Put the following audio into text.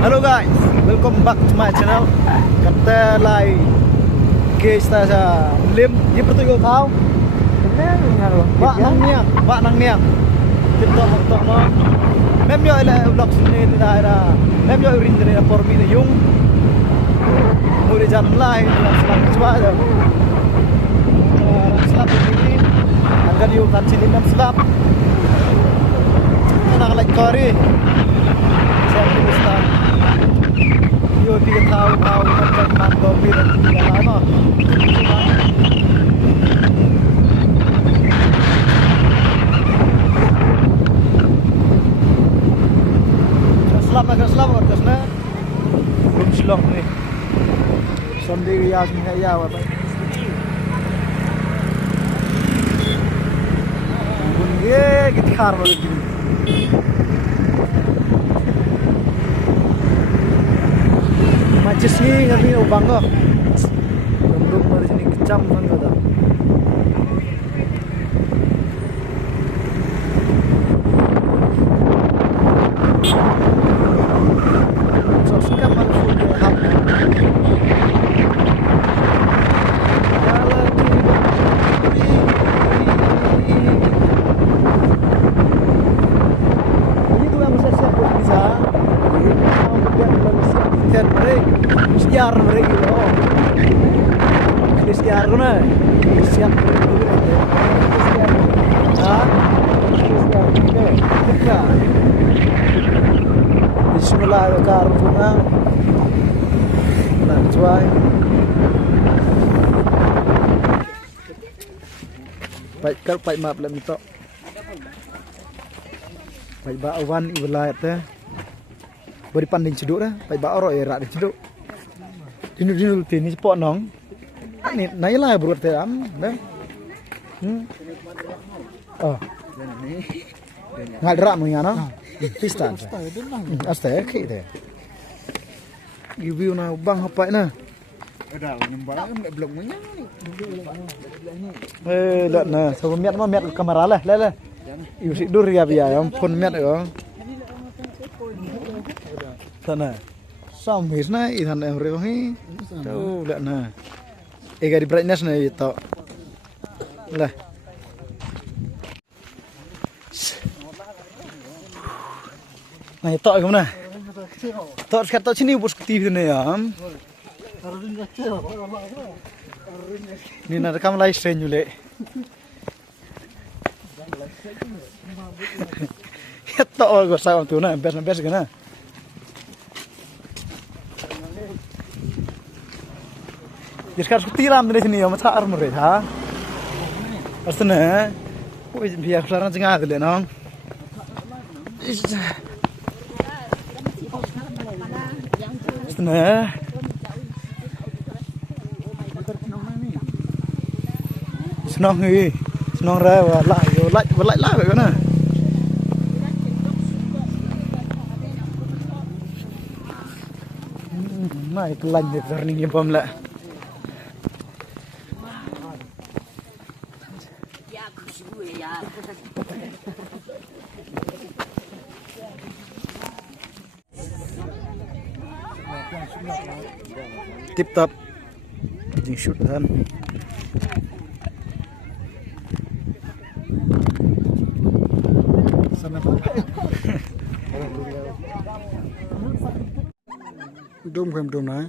Hello guys, welcome back to my channel. Kata lai kita sa lim di pertuyo kau. Pak nang niang. Kita tok mo. Mem yo ila vlog sini ni daerah. Mem yo urin dari por mi yung. Muli jalan lai selang cua dah. Selap ini. Agar yo kan sini nam selap. Nak like kori. Saya bisa. Yo tiga tahu macam mana kopi dan tiga lama. Selamat kertasnya. Belum silong nih. Sendiri ya minyak ya apa? Bunyi kita harus begini. Macis ni kami ubang ko. Belum dari sini kecam kan kata. So sekarang mana sudah ham. Ini tu yang mesti siap buat bisa. Siar mereka loh. Siar mana? Siap mereka. Siar. Ah, siar mereka. Bismillah karungan. Nak cuai. Baik map lem itu. Baik ba awan ibalat teh. Beri panding ceduk dah, baik ba oro era ceduk. Dinu tini spot nong. Ni nailah berut teram, dah. Oh. Ngadrak mengiana. Pistan. Aste kek deh. Review na bang apa na? Ada nembak enggak belum menyang ni. Dak na, so miat kamera lah. Iu si dur ya biya, phone miat yo. Sana. Sampai na ikan em rehi. Tuh lihat na. Ega di brightness na itu. Lah. Nah itu ke mana? Tok sekat tok sini bos TV ni ya. Ni nak rekam live stream juga. Ya tok gua sama tu na, best kan na. Sekarang aku tiram dari sini, macam armor ya, ha? Asal oh biar sekarang cengar tu le, nong. Asal senang raya, lah, kan? Mai kelan ni turning ni bom lah. Tip top jing shoot kan sana dum na